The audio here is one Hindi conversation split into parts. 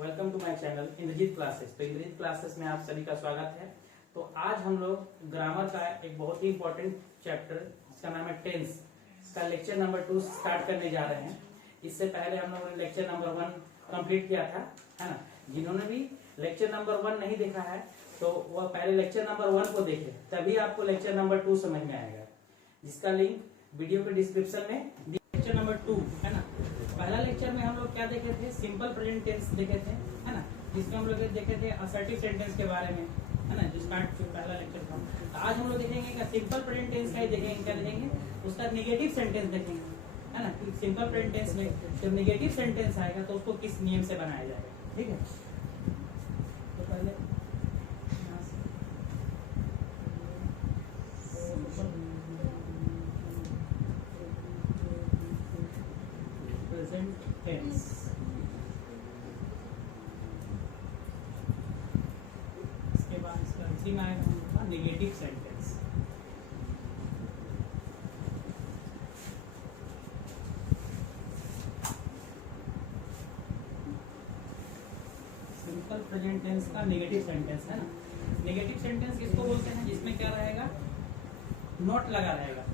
Welcome to my channel Indrajit classes. तो इंद्रजीत क्लासेस में आप सभी का स्वागत है। तो आज हम लोग ग्रामर का एक बहुत ही इंपॉर्टेंट चैप्टर जिसका नाम है टेंस का लेक्चर नंबर 2 स्टार्ट करने जा रहे हैं। इससे पहले हम लोगों ने लेक्चर नंबर 1 कंप्लीट किया था, है ना। जिन्होंने भी लेक्चर नंबर 1 नहीं देखा है तो वह पहले लेक्चर नंबर 1 को देखे, तभी आपको लेक्चर नंबर 2 समझ में आएगा, जिसका लिंक वीडियो के डिस्क्रिप्शन में। लेक्चर नंबर 2 है ना। पहला लेक्चर में हम लोग क्या देखे थे, सिंपल प्रेजेंट टेंस देखे थे, है ना, जिसमें हम लोग देखे थे असर्टिव सेंटेंस के बारे में, है ना, जिसका पहला लेक्चर था। तो आज हम लोग देखेंगे कि सिंपल प्रेजेंट टेंस का ही देखेंगे, क्या देखेंगे, उसका नेगेटिव सेंटेंस देखेंगे, है ना। सिंपल प्रेजेंट टेंस में जब नेगेटिव सेंटेंस आएगा तो उसको किस नियम से बनाया जाएगा, ठीक है। तो पहले प्रेजेंट टेंस, इसके बाद इसका इसी में आएगा negative sentence. Simple present tense का नेगेटिव सेंटेंस, है ना। नेगेटिव सेंटेंस किसको बोलते हैं, जिसमें क्या रहेगा, नॉट लगा रहेगा,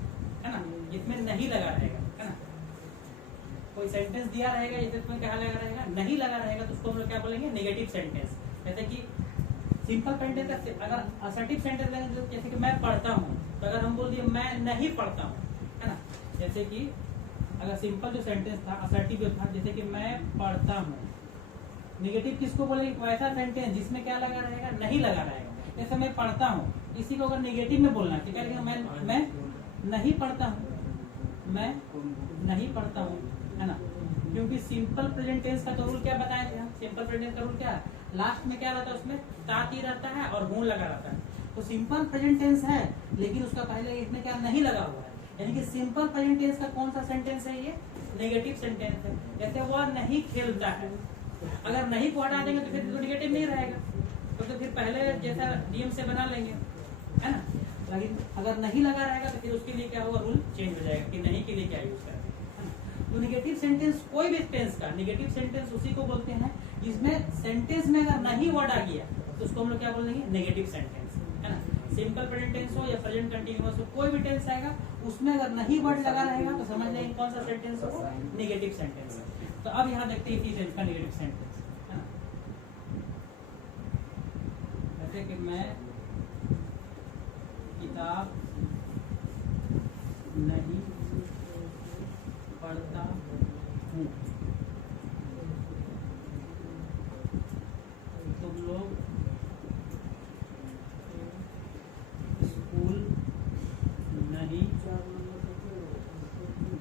है ना, जिसमें नहीं लगा रहेगा, है ना। कोई सेंटेंस दिया रहेगा जिसमें क्या लगा रहेगा, नहीं लगा रहेगा, तो उसको हम लोग क्या बोलेंगे, नेगेटिव सेंटेंस। जैसे कि सिंपल सेंटेंस का अगर असर्टिव सेंटेंस लेंगे, जैसे कि मैं पढ़ता हूँ, तो अगर हम बोल दिए मैं नहीं पढ़ता हूँ, है ना। जैसे कि अगर सिंपल जो सेंटेंस था, असर्टिव जो था, जैसे कि मैं पढ़ता हूँ। नेगेटिव किसको बोलेंगे, वैसा सेंटेंस जिसमें क्या लगा रहेगा, नहीं लगा रहेगा। जैसे मैं पढ़ता हूँ, इसी को अगर नेगेटिव में बोलना है, क्या लिखेगा, मैं नहीं पढ़ता हूँ, मैं नहीं पढ़ता हूँ, है ना। क्योंकि सिंपल प्रेजेंट टेंस का तो रूल क्या बताए थे हम, सिंपल प्रेजेंट का रूल क्या है, लास्ट में क्या रहता है, उसमें ताती रहता है और हूं लगा रहता है। तो सिंपल प्रेजेंट टेंस है, लेकिन उसका पहले इसमें क्या नहीं लगा हुआ है, यानी कि सिंपल प्रेजेंट टेंस का कौन सा सेंटेंस है, ये नेगेटिव सेंटेंस है। जैसे वह नहीं खेलता है, अगर नहीं को हटा देंगे तो फिर तो नेगेटिव नहीं रहेगा, तो फिर पहले जैसा नियम से बना लेंगे, है ना। लेकिन अगर नहीं लगा रहेगा तो फिर उसके लिए क्या होगा, रूल चेंज हो जाएगा कि नहीं के लिए क्या यूज करेंगे। तो नेगेटिव सेंटेंस कोई भी टेंस का नेगेटिव सेंटेंस उसी को बोलते हैं जिसमें सेंटेंस में अगर नहीं वर्ड आ गया तो उसको हम लोग क्या बोलेंगे, नेगेटिव सेंटेंस, है ना। सिंपल प्रेजेंट टेंस हो या प्रेजेंट कंटीन्यूअस हो, कोई भी टेंस आएगा उसमें अगर नहीं वर्ड लगा रहेगा तो समझ लेंगे कौन सा सेंटेंस हो, नेगेटिव सेंटेंस। तो अब यहाँ देखते हैं इसी टेंस का नेगेटिव सेंटेंस, है ना। जैसे कि मैं किताब नहीं पढ़ता हूँ, तुम लोग स्कूल नहीं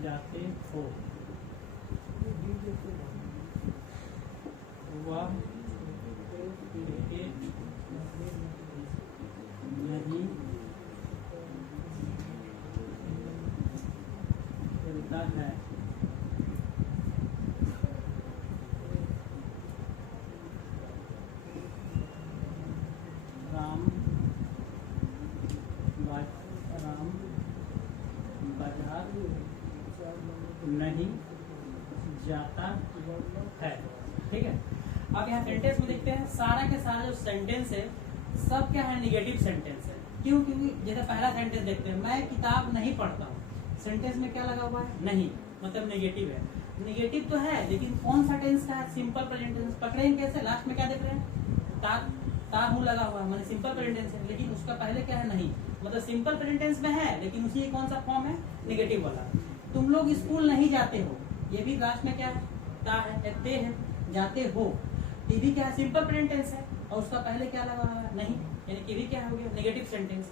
जाते हो, वह क्रिकेट नहीं खेलता है, राम बाजार नहीं जाता है, ठीक है। अब यहाँ सेंटेंस में देखते हैं, सारा के सारा जो सेंटेंस है सब क्या है, नेगेटिव सेंटेंस है। क्यों, क्योंकि जैसे पहला सेंटेंस देखते हैं, मैं किताब नहीं पढ़ता हूँ, सेंटेंस में क्या लगा हुआ है, नहीं, मतलब नेगेटिव है। नेगेटिव तो है, लेकिन कौन सा टेंस का है, सिंपल प्रेजेंट टेंस। पकड़ेंगे कैसे, लास्ट में क्या देख रहे हैं, ता हूं लगा हुआ है, मतलब सिंपल प्रेजेंट टेंस है, लेकिन उसका पहले क्या है, नहीं, मतलब सिंपल प्रेजेंट टेंस में है, लेकिन उसी कौन सा फॉर्म है, नेगेटिव वाला। तुम लोग स्कूल नहीं जाते हो, ये भी लास्ट में क्या है, ता है, ते है, जाते हो। ये भी क्या है, सिंपल प्रेजेंट टेंस है, और उसका पहले क्या लगा हुआ है, नहीं, यानी कि भी क्या हो गया, नेगेटिव सेंटेंस।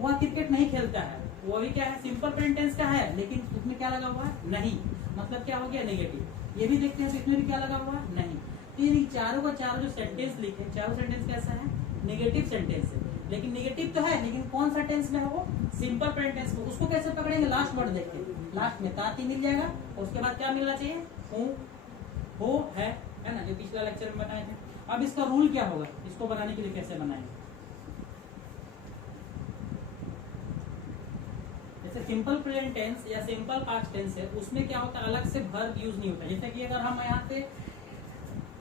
वह क्रिकेट नहीं खेलता है, वो भी क्या है, सिंपल प्रेजेंट टेंस का है, लेकिन उसमें क्या लगा हुआ है, नहीं, मतलब क्या हो गया, नेगेटिव। ये भी देखते हैं तो इसमें भी क्या लगा हुआ है, नहीं। तो ये चारों का चारों जो सेंटेंस लिखे, चारों सेंटेंस कैसा है, नेगेटिव सेंटेंस है, लेकिन नेगेटिव तो है, लेकिन कौन सा टेंस में है वो, सिंपल प्रेजेंट टेंस में। उसको कैसे पकड़ेंगे, लास्ट वर्ड देख के, लास्ट में ताती मिल जाएगा, और उसके बाद क्या मिलना चाहिए, हूं, हो, है ना, जो पिछला लेक्चर में बताए थे। अब इसका रूल क्या होगा, इसको बनाने के लिए कैसे बनाएंगे, जैसे सिंपल प्रेजेंट टेंस या सिंपल पास्ट टेंस है, उसमें क्या होता है, अलग से वर्ब यूज नहीं होता। जैसे कि अगर हम यहाँ पे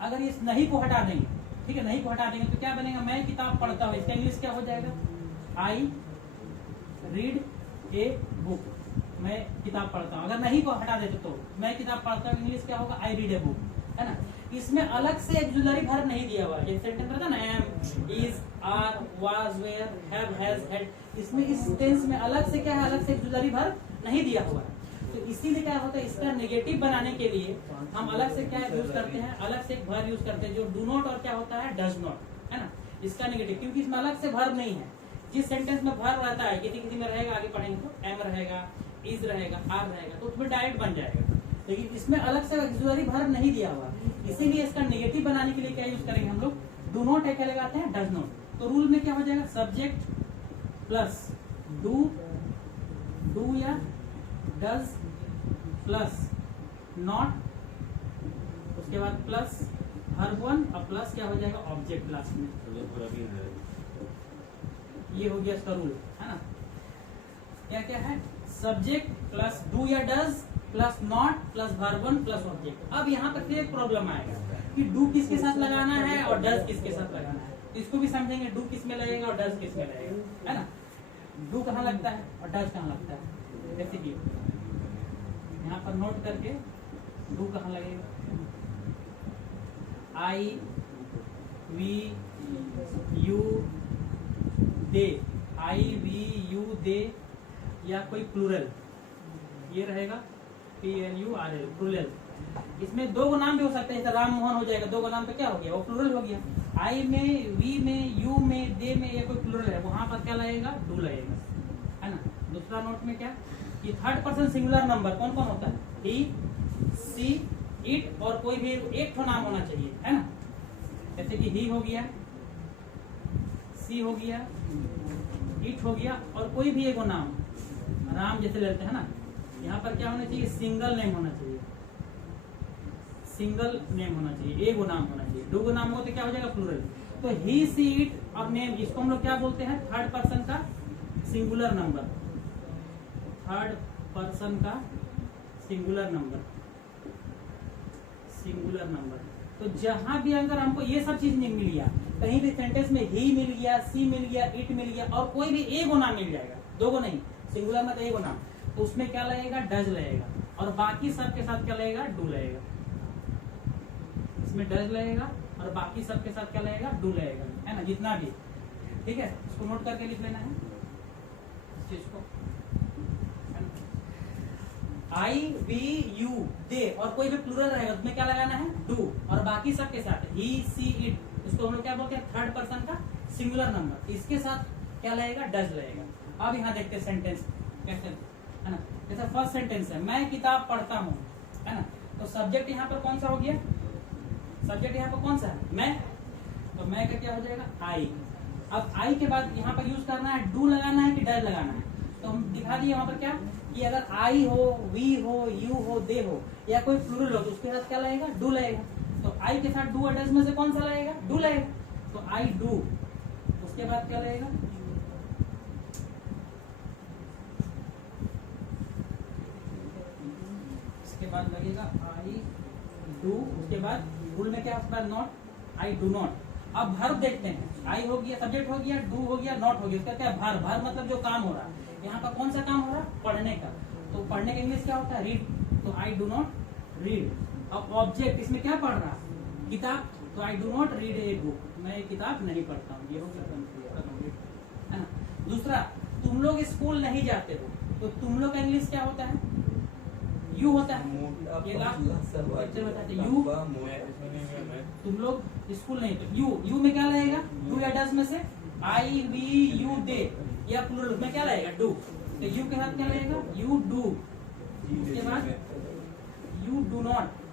अगर इस नहीं को हटा देंगे, ठीक है, नहीं को हटा देंगे तो क्या बनेगा, मैं किताब पढ़ता हूँ, इसका इंग्लिश क्या हो जाएगा, आई रीड ए बुक, मैं किताब पढ़ता हूँ। अगर नहीं को हटा देते तो मैं किताब पढ़ता हूँ, इंग्लिश क्या होगा, आई रीड ए बुक, है ना। इसमें अलग से एक्सुलरी वर्ब नहीं दिया हुआ है, जैसे सेंटेंस रहता ना, am, is, are, was, were, have, has, had, इसमें इस टेंस में अलग से क्या है, अलग से एक्सुलरी वर्ब नहीं दिया हुआ है। तो इसीलिए क्या होता है, इसका नेगेटिव बनाने के लिए हम अलग से क्या यूज करते हैं, अलग से एक वर्ब यूज करते हैं जो डू नॉट और क्या होता है, डज नॉट, है ना, इसका नेगेटिव, क्योंकि इसमें अलग से वर्ब नहीं है। जिस सेंटेंस में वर्ब रहता है, किसी किसी में रहेगा, आगे पढ़ेंगे तो एम रहेगा, इज रहेगा, आर रहेगा, तो उसमें डायरेक्ट बन जाएगा, लेकिन इसमें अलग से एक्सुलरी वर्ब नहीं दिया हुआ, इसीलिए इसका नेगेटिव बनाने के लिए क्या यूज करेंगे हम लोग, डू नॉट क्या लगाते हैं, डज नॉट। तो रूल में क्या हो जाएगा, सब्जेक्ट प्लस डू या डज प्लस नॉट, उसके बाद प्लस वर्ब वन और प्लस क्या हो जाएगा, ऑब्जेक्ट लास्ट में। ये हो गया इसका रूल, है ना। क्या क्या है, सब्जेक्ट प्लस डू या does plus not plus verb one plus object. अब यहाँ पर फिर एक प्रॉब्लम आएगा कि डू किसके साथ लगाना है और डज किसके साथ लगाना है, तो इसको भी समझेंगे, डू किस में लगेगा और डज किस में लगेगा, है ना। डू कहाँ लगता है और डज कहाँ लगता है, जैसे कि यहाँ पर नोट करके डू कहाँ लगेगा, I we you they, I we you they, या कोई प्लूरल, ये रहेगा PLURL, प्लूरल। इसमें दो गो नाम भी हो सकते हैं, जैसे राम मोहन हो जाएगा, दो गो नाम पे क्या हो गया, वो प्लूरल हो गया। आई में, वी में, यू में, दे में, ये कोई प्लूरल है, वहां पर क्या लगेगा, डू लगेगा, है ना। दूसरा नोट में क्या, कि थर्ड पर्सन सिंगुलर नंबर कौन कौन होता है, ही, सी, इट, और कोई भी एक तो नाम होना चाहिए, है ना। जैसे कि ही हो गया, सी हो गया, इट हो गया, और कोई भी एक नाम, राम जैसे लेते हैं ना, यहाँ पर क्या होना चाहिए, सिंगल नेम होना चाहिए, सिंगल नेम होना चाहिए, एक नाम होना चाहिए। दो नाम हो तो क्या हो जाएगा, प्लूरल। तो ही, सी, इट और नेम, इसको हम लोग क्या बोलते हैं, थर्ड पर्सन का सिंगुलर नंबर, थर्ड पर्सन का सिंगुलर नंबर, सिंगुलर नंबर। तो जहां भी अगर हमको ये सब चीज नहीं मिल गया, कहीं भी सेंटेंस में ही मिल गया, सी मिल गया, इट मिल गया, और कोई भी एक नाम मिल जाएगा, दो गो नहीं, सिंगुलर में तो एक नाम, तो उसमें क्या लगेगा, डज लगेगा, और बाकी सब के साथ क्या लगेगा, डू लगेगा। इसमें डज लगेगा और बाकी सब के साथ क्या लगेगा, डू लगेगा, है ना, जितना भी, ठीक है। इसको नोट करके लिख लेना है इस चीज को, आई वी यू दे, और कोई भी प्लूरल रहेगा उसमें क्या लगाना है, डू, और बाकी सब के साथ ही, सी, इट, इसको हम लोग क्या बोलते हैं, थर्ड पर्सन का सिंगुलर नंबर, इसके साथ क्या लगेगा, डज लगेगा। अब यहाँ देखते हैं सेंटेंस कैसे, है ना। जैसे फर्स्ट सेंटेंस है, मैं किताब पढ़ता हूँ, है ना, तो सब्जेक्ट यहाँ पर कौन सा हो गया, सब्जेक्ट यहाँ पर कौन सा है, मैं, तो मैं का क्या हो जाएगा, आई। अब आई के बाद यहाँ पर यूज करना है, डू लगाना है कि डज लगाना है, तो हम दिखा दिए वहां पर क्या, कि अगर आई हो, वी हो, यू हो, दे हो, या कोई प्लूरल हो, तो उसके साथ क्या लगेगा, डू लगेगा। तो आई के साथ डू और डज में से कौन सा लगेगा, डू लगेगा, तो आई डू। उसके बाद क्या लगेगा, इसके बाद लगेगा आई डू, उसके बाद रूल में क्या है, नॉट, आई डू नॉट। अब वर्ब देखते हैं, आई हो गया, सब्जेक्ट हो गया, डू हो गया, नॉट हो गया, उसका क्या वर्ब, वर्ब मतलब जो काम हो रहा है, यहाँ पर कौन सा काम हो रहा है, पढ़ने का, तो पढ़ने का इंग्लिश क्या होता है, रीड, तो आई डू नॉट रीड। अब ऑब्जेक्ट, इसमें क्या पढ़ रहा है, किताब, तो I do not read a book, मैं किताब नहीं पढ़ता हूँ, ये हो गया, है ना। दूसरा, तुम लोग स्कूल नहीं जाते हो, तो तुम लोग का इंग्लिश क्या होता है, यू होता है, ये लास्ट बताते, यू, तुम लोग स्कूल नहीं, तो यू में क्या लगेगा, डू या डज में से, आई वी यू दे, या प्लूरल में क्या लगेगा, डू, तो यू के साथ क्या लगेगा, यू डू। उसके बाद यू डू नॉट।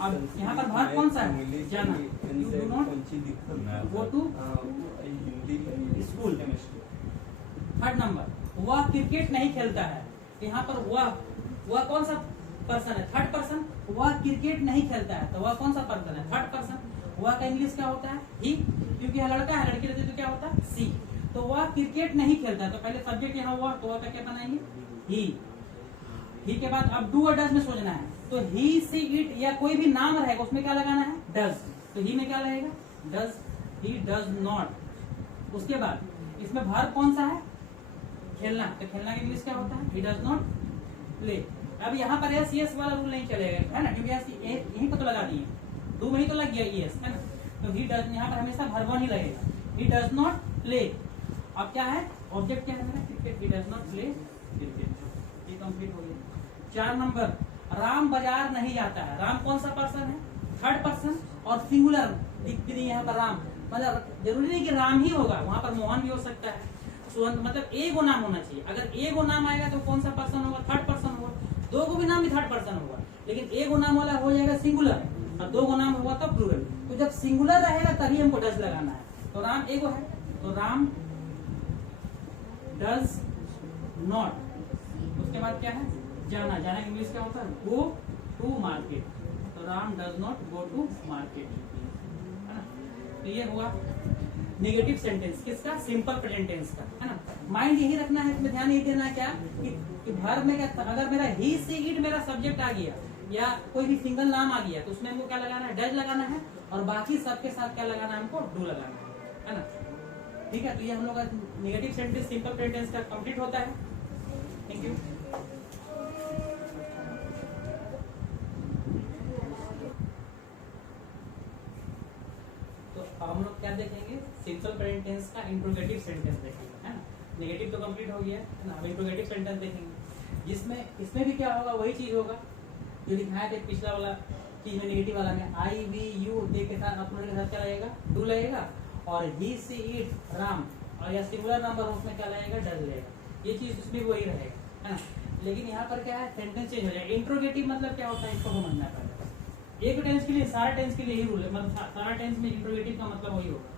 अब यहाँ पर भाग कौन सा है, जाना, you do not go to school. Third number, वह क्रिकेट नहीं खेलता है, यहाँ पर वह कौन सा पर्सन है, थर्ड पर्सन, वह क्रिकेट नहीं खेलता है, तो वह कौन सा पर्सन है, थर्ड पर्सन। वह का इंग्लिश क्या होता है, ही, क्योंकि यह लड़का है, लड़की रहती तो क्या होता है, सी। तो वह क्रिकेट नहीं खेलता है, तो पहले सब्जेक्ट यहाँ हुआ, तो वह का क्या बनाएंगे, ही। ही के बाद अब डू और डज में सोचना है, तो ही सी इट या कोई भी नाम रहेगा उसमें क्या लगाना है, डज। तो ही में क्या रहेगा, डज, ही डज नॉट। उसके बाद इसमें वर्ब कौन सा है, खेलना, तो खेलना का इंग्लिश क्या होता है, ही डज नॉट प्ले। अब यहाँ पर यस यस वाला रूल नहीं चलेगा, है ना, क्योंकि यहीं पर तो लगा दिए, डू में ही तो लग गया यस, है ना, तो ही डज यहाँ पर हमेशा वर्ब ही लगेगा, ही डज नॉट प्ले। अब क्या है, ऑब्जेक्ट क्या है मेरा, cricket, he does not play cricket, ये कंप्लीट हो गया। 4 नंबर, राम बाजार नहीं जाता है। राम कौन सा पर्सन है, थर्ड पर्सन और सिंगुलर दिख भी नहीं यहाँ पर राम, मतलब जरूरी नहीं कि राम ही होगा, वहां पर मोहन भी हो सकता है, सुवंत, मतलब एक गो नाम होना चाहिए। अगर एक गो नाम आएगा तो कौन सा पर्सन होगा, थर्ड पर्सन होगा। दो गो भी नाम भी थर्ड पर्सन होगा, लेकिन एक गो नाम वाला हो जाएगा सिंगुलर और दो गो नाम होगा तो प्लूरल। तो जब सिंगुलर रहेगा तभी हमको डज लगाना है। तो राम एगो है, तो राम डज नॉट। उसके बाद क्या है, जाना, जाना इंग्लिश क्या होता है, गो टू मार्केट, तो Ram does not go to market, है ना। तो ये हुआ नेगेटिव सेंटेंस किसका, सिंपल प्रेजेंट टेंस का, है ना। माइंड यही रखना है, इसमें ध्यान यही देना है क्या कि वर्ब में क्या, अगर मेरा ही सी इट मेरा सब्जेक्ट आ गया या कोई भी सिंगल नाम आ गया तो उसमें हमको क्या लगाना है, डज लगाना है, और बाकी सबके साथ क्या लगाना है, हमको डू लगाना है ना। ठीक है, तो ये हम लोग का negative sentence simple present tense का कंप्लीट होता है। Thank you. तो हम लोग क्या देखेंगे, सिंपल प्रेजेंट टेंस का इंट्रोगेटिव सेंटेंस देखेंगे, है ना। नेगेटिव तो कंप्लीट हो गया है ना, अब इंट्रोगेटिव सेंटेंस देखेंगे, जिसमें इसमें भी क्या होगा, वही चीज होगा जो दिखाया था पिछला वाला चीज में, नेगेटिव वाला में आई वी यू दे के साथ अपने के साथ क्या लगेगा, डू लगेगा, और ही सी इट राम, और या सिंगुलर नंबर हो उसमें क्या लगेगा, डज लगेगा। ये चीज उसमें वही रहेगा, है ना। लेकिन यहाँ पर क्या है, सेंटेंस चेंज हो जाएगा। इंट्रोगेटिव मतलब क्या होता है, इसको समझना पड़ेगा। एक टेंस के लिए, सारा टेंस के लिए ही रूल है, मतलब सारा टेंस में इंट्रोगेटिव का मतलब वही होगा।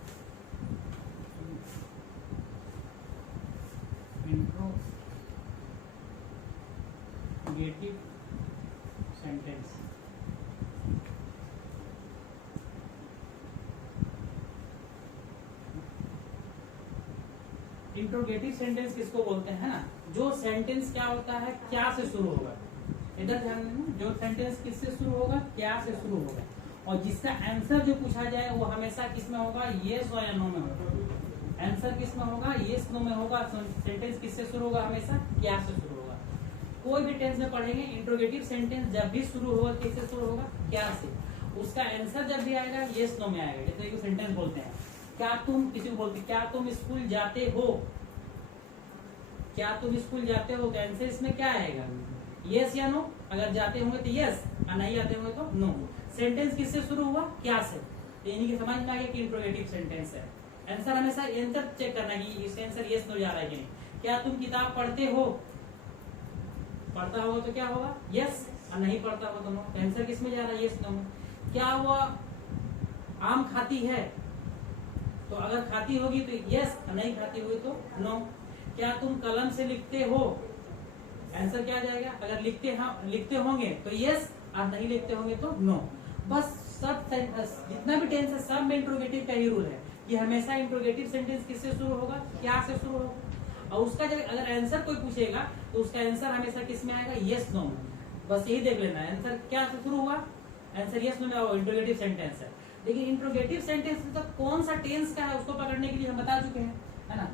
इंट्रोगेटिव सेंटेंस, इंट्रोगेटिव सेंटेंस किसको बोलते हैं ना, जो सेंटेंस क्या होता है, क्या से शुरू होगा। इधर ध्यान देना, जो सेंटेंस किससे शुरू होगा, क्या से शुरू होगा, और जिसका आंसर जो पूछा जाए वो हमेशा किसमें होगा, येस और या नो में होगा। आंसर किसमें होगा, येस नो में होगा। सेंटेंस किससे शुरू होगा, हमेशा क्या से शुरू होगा। कोई भी टेंस में पढ़ेंगे, इंट्रोगेटिव सेंटेंस जब भी शुरू होगा किससे शुरू होगा, क्या से। उसका आंसर जब भी आएगा येस नो में आएगा। जैसे कि सेंटेंस बोलते हैं, क्या तुम, किसी को बोलते क्या तुम स्कूल जाते हो, क्या तुम स्कूल जाते हो, तो आंसर इसमें क्या आएगा, यस या नो। अगर जाते होंगे तो यस, और नहीं जाते होंगे तो नो। सेंटेंस किससे शुरू हुआ, क्या से। तो यानी कि समझ में आ गया कि इंट्रोगेटिव सेंटेंस है। आंसर हमेशा आंसर चेक करना कि इस आंसर यस नो जा रहा है कि नहीं। क्या तुम किताब पढ़ते हो, पढ़ता होगा तो क्या होगा, यस, और नहीं पढ़ता होगा तो नो। आंसर किसमें जा रहा है, यस नो में। क्या वो आम खाती है, तो अगर खाती होगी तो यस, और नहीं खाती होगी तो नो। क्या तुम कलम से लिखते हो, आंसर क्या आ जाएगा, अगर लिखते होंगे तो यस, और नहीं लिखते होंगे तो नो। बस सब जितना भी टेंस है सब में इंट्रोगेटिव का ही रूल है कि हमेशा इंट्रोगेटिव सेंटेंस किससे शुरू होगा, क्या से शुरू होगा। और उसका जब अगर आंसर कोई पूछेगा तो उसका आंसर हमेशा किस में आएगा, यस नो में। बस यही देख लेना, आंसर क्या से शुरू हुआ, आंसर यस नो में, इंट्रोगेटिव सेंटेंस है। लेकिन इंट्रोगेटिव सेंटेंस तो कौन सा टेंस का है उसको पकड़ने के लिए हम बता चुके हैं, है ना।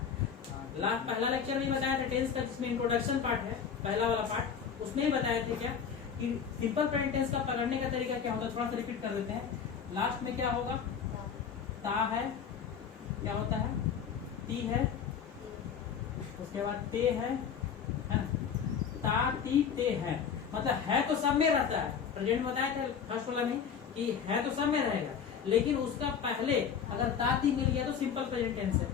लास्ट पहला लेक्चर में बताया था टेंस का, जिसमें इंट्रोडक्शन पार्ट है, पहला वाला पार्ट, उसमें ही बताया था क्या कि सिंपल प्रेजेंट टेंस का पकड़ने का तरीका क्या होता है। थोड़ा सा रिपीट कर देते हैं। लास्ट में क्या होगा, ता है, क्या होता है, ती है, उसके बाद ते है ना, ता ती ते है। मतलब है तो सब में रहता है, प्रेजेंट बताया था फर्स्ट वाला में कि है तो सब में रहेगा, लेकिन उसका पहले अगर ता ती मिल गया तो सिंपल प्रेजेंट टेंस है।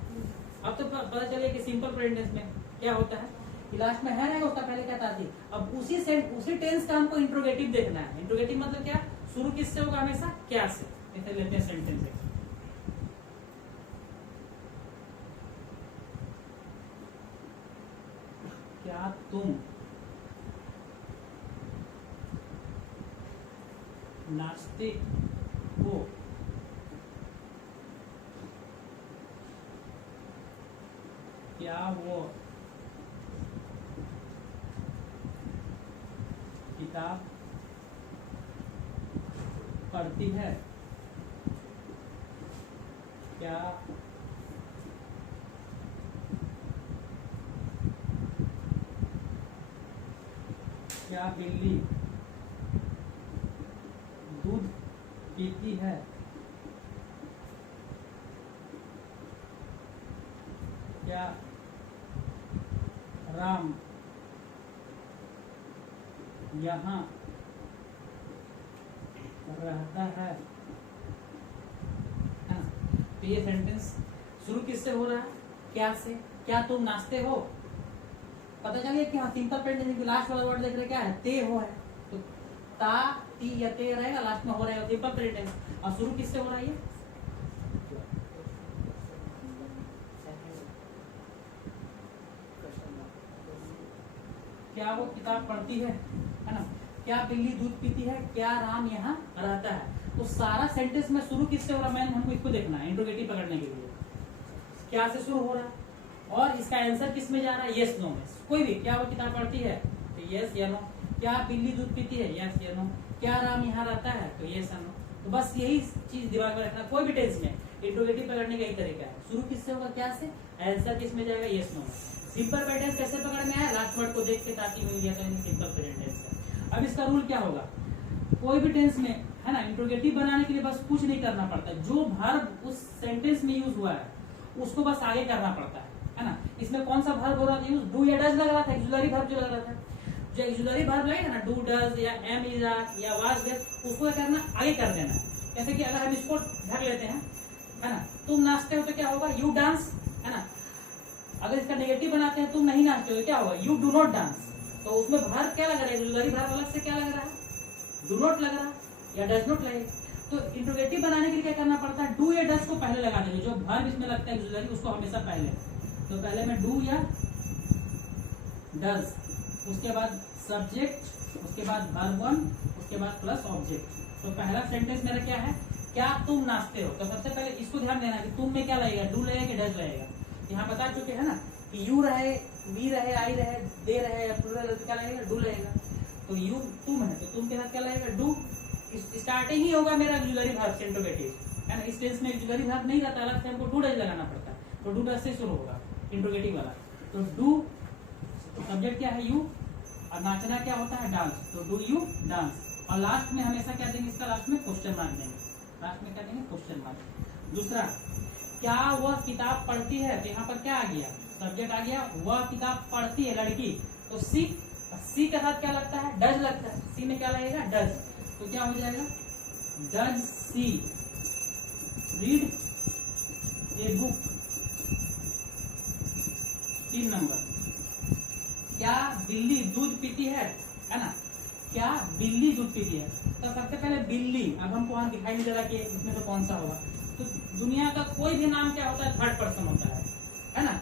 अब तो पता चले कि सिंपल प्रेजेंट टेंस में क्या होता है कि लास्ट में है रहेगा, उसका पहले क्या था थी। अब उसी टेंस का हमको इंट्रोगेटिव देखना है। इंट्रोगेटिव मतलब क्या, शुरू किससे होगा, हमेशा क्या से। ऐसे लेते हैं सेंटेंस है। क्या तुम नाचते हो, क्या वो किताब पढ़ती है? क्या बिल्ली दूध पीती है? क्या राम यहाँ रहता है? तो ये सेंटेंस शुरू किससे हो रहा है? क्या से? क्या तुम नाचते हो? पता चलिए कि हाँ सिंपल प्रेजेंट लास्ट वाला वर्ड देख रहे क्या है? ते हो है, तो ता ती या ते रहेगा, लास्ट में हो रहेगा सिंपल प्रेजेंट। और शुरू किससे हो रहा है? क्या वो किताब पढ़ती है ना? क्या बिल्ली दूध पीती है? क्या राम यहाँ रहता है? तो सारा सेंटेंस में शुरू किससे हो रहा है? हमको इसको देखना है इंट्रोगेटिव पकड़ने के लिए। क्या से शुरू हो रहा है और इसका आंसर किस में जा रहा है? यस नो में। कोई भी क्या वो किताब पढ़ती है तो यस या नो। क्या बिल्ली दूध पीती है? यस या नो। क्या राम यहाँ रहता है? तो यस या नो। तो बस यही चीज दिमाग में रखना। कोई भी टेंस में इंट्रोगेटिव पकड़ने का यही तरीका है। शुरू किससे होगा? क्या से। आंसर किस में जाएगा? यस नो में। सिंपल प्रेजेंट कैसे पकड़ में आया? लास्ट वर्ड को देख के, ताकि मिल गया सिंपल प्रेजेंट टेंस है। अब इसका रूल क्या होगा? कोई भी टेंस में है ना, इंट्रोगेटिव बनाने के लिए बस कुछ नहीं करना पड़ता। जो वर्ब उस सेंटेंस में यूज हुआ है उसको बस आगे करना पड़ता है ना। इसमें कौन सा वर्ब हो रहा था यूज? डू या डज लग रहा था, एक्सुलरी वर्ब जो लग रहा था। जो एक्सुलरी वर्ब लगेगा ना, डू डज या एम इज या वाज वेयर, उसको क्या करना? आगे कर देना। जैसे कि अगर हम इसको ढक लेते हैं है ना, तुम नाचते हो तो क्या होगा? यू डांस, है ना। अगर इसका नेगेटिव बनाते हैं, तुम नहीं नाचते हो, क्या होगा? You do not dance. तो उसमें वर्ब क्या लग रहा है? एक्सुलरी वर्ब अलग से क्या लग रहा है? डू नॉट लग रहा है या डज नॉट लगेगा। तो इंट्रोगेटिव बनाने के लिए क्या करना पड़ता है? डू या डज को पहले लगा देंगे। जो वर्ब इसमें लगता है एक्सुलरी, उसको हमेशा पहले। तो पहले में डू या डज, उसके बाद सब्जेक्ट, उसके बाद वर्ब वन, उसके बाद प्लस ऑब्जेक्ट। तो पहला सेंटेंस मेरा क्या है? क्या तुम नाचते हो। तो सबसे पहले इसको ध्यान देना कि तुम में क्या लगेगा? डू लगेगा कि डज लगेगा। यहाँ बता चुके हैं ना कि यू रहे, वी रहे, आई रहे, दे रहे या प्लूरल, क्या लगेगा? डू लगेगा। तो यू तुम है, तो तुम के साथ क्या लगेगा? डू। स्टार्टिंग ही होगा मेरा ऑक्सिलरी वर्ब से इंट्रोगेटिव, है ना। इस टेंस में ऑक्सिलरी वर्ब नहीं रहता, अलग से हमको डू डज लगाना पड़ता है। तो डू डज से शुरू होगा इंट्रोगेटिव वाला। तो डू, सब्जेक्ट क्या है? यू, और नाचना क्या होता है? डांस। तो डू यू डांस। और लास्ट में हमेशा क्या देंगे? इसका लास्ट में क्वेश्चन मार्क देंगे। लास्ट में क्या देंगे? Question mark. दूसरा, क्या वह किताब पढ़ती है? तो यहाँ पर क्या आ गया? सब्जेक्ट आ गया, वह किताब पढ़ती है लड़की। तो सी, सी के साथ क्या लगता है? डज लगता है। सी में क्या लगेगा? डज। तो क्या हो जाएगा? Does she read a book. 3 number, क्या बिल्ली दूध पीती है ना। क्या बिल्ली दूध पीती है? तो सबसे पहले बिल्ली, अब हमको वहां दिखाई नहीं दे रहा कि इसमें से कौन सा होगा। तो दुनिया का कोई भी नाम क्या होता है? थर्ड पर्सन होता है ना।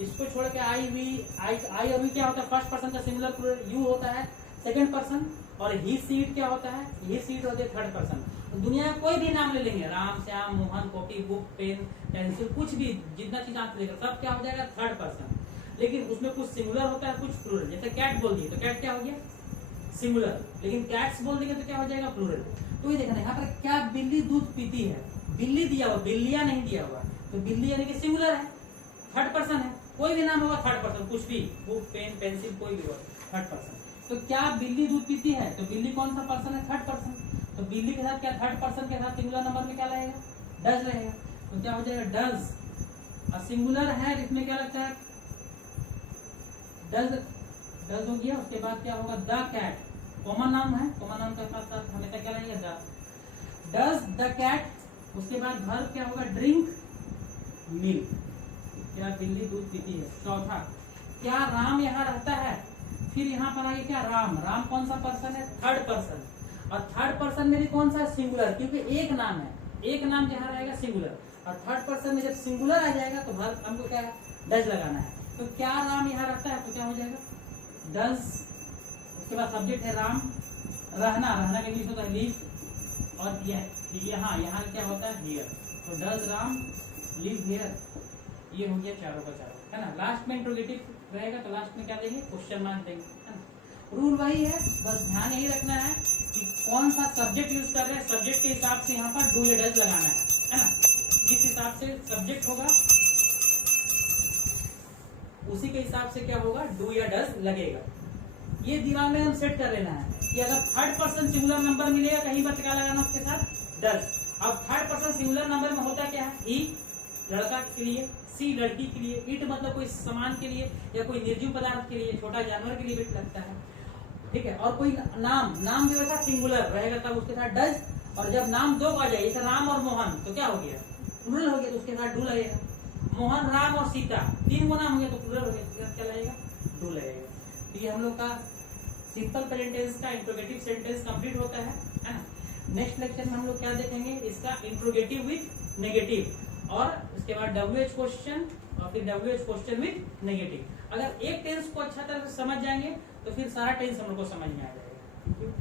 इसको छोड़ के आई और वी क्या होता है? फर्स्ट पर्सन का सिंगुलर प्लूरल। यू होता है सेकंड पर्सन, और ही सीट क्या होता है? ही सीट होती है थर्ड पर्सन। तो दुनिया का कोई भी नाम ले लेंगे, Ram, Shyam, Mohan, copy, book, pen, pencil, कुछ भी जितना चीज आप लेंगे सब क्या हो जाएगा? Third person. लेकिन उसमें कुछ सिंगुलर होता है, कुछ प्लूरल। जैसे कैट बोल दिए तो कैट क्या हो गया? सिंगुलर। लेकिन कैट्स बोल देंगे तो क्या हो जाएगा? प्लूरल। तो ये देखना यहाँ पर, क्या बिल्ली दूध पीती है? बिल्ली दिया हुआ, बिल्लियां नहीं दिया हुआ। तो बिल्ली यानी कि सिंगुलर है, थर्ड पर्सन है। कोई भी नाम होगा थर्ड पर्सन, कुछ भी, बुक, पेन, पेंसिल, कोई भी हो, थर्ड पर्सन। तो क्या बिल्ली दूध पीती है? तो बिल्ली कौन सा पर्सन है? Third person. तो बिल्ली के साथ क्या थर्ड पर्सन के साथ सिंगुलर नंबर में क्या लगेगा? डज रहेगा। तो क्या हो जाएगा? डज। और सिंगुलर है इसमें क्या लगता है? डज। डज हो गया। उसके बाद क्या होगा? द कैट, कॉमन नाम है, कॉमन नाम के साथ हमेशा क्या लगेगा? द। Does the cat. उसके बाद वर्ब क्या होगा? Drink milk. क्या बिल्ली दूध पीती है? चौथा, क्या राम यहाँ रहता है? फिर यहाँ पर आगे क्या? राम। राम कौन सा पर्सन है? Third person. और थर्ड पर्सन में भी कौन सा? सिंगुलर, क्योंकि एक नाम है। एक नाम जहाँ रहेगा सिंगुलर, और थर्ड पर्सन में जब सिंगुलर आ जाएगा तो वर्ब हमको क्या है? डज लगाना है। तो क्या राम यहाँ रहता है? तो क्या हो जाएगा? डज। उसके बाद सब्जेक्ट है राम, रहना, रहना के इंग्लिश होता है लिव, और यहाँ क्या होता है? हियर। तो डज राम लिव हियर। ये हो गया चारों का चारों, है ना। लास्ट में इंट्रोगेटिव रहेगा तो लास्ट में क्या देंगे? क्वेश्चन मार्क देंगे, है ना। रूल वही है, बस ध्यान यही रखना है कि कौन सा सब्जेक्ट यूज कर रहे हैं, सब्जेक्ट के हिसाब से यहाँ पर डू या डज लगाना है ना। जिस हिसाब से सब्जेक्ट होगा उसी के हिसाब से क्या होगा, डू या डज लगेगा। ये दिमाग में हम सेट कर लेना है कि अगर थर्ड पर्सन सिंगुलर नंबर मिलेगा कहीं पर क्या लगाना उसके साथ, डज। अब थर्ड पर्सन सिंगुलर नंबर में होता क्या है, ही लड़का के लिए, सी लड़की के लिए, इट मतलब कोई सामान के लिए या कोई निर्जीव पदार्थ के लिए, छोटा जानवर के लिए भी लगता है, ठीक है। और कोई नाम जो है सिंगुलर रहेगा तब उसके साथ डज, और जब नाम दो आ जाए जैसे राम और मोहन तो क्या हो गया, प्लूरल हो गया, तो उसके साथ डू लगेगा। मोहन, राम और सीता 3 गो नाम हो गया तो प्लूरल हो गया, उसके साथ क्या लगेगा, डू लगेगा। तो ये हम लोग का सिंपल प्रेजेंट टेंस का इंट्रोगेटिव सेंटेंस कंप्लीट होता है ना। नेक्स्ट लेक्चर में हम लोग क्या देखेंगे, इसका इंट्रोगेटिव विथ नेगेटिव, और उसके बाद WH क्वेश्चन, और फिर WH क्वेश्चन विथ नेगेटिव। अगर एक टेंस को अच्छा तरह से समझ जाएंगे तो फिर सारा टेंस हम लोग को समझ में आ जाएगा।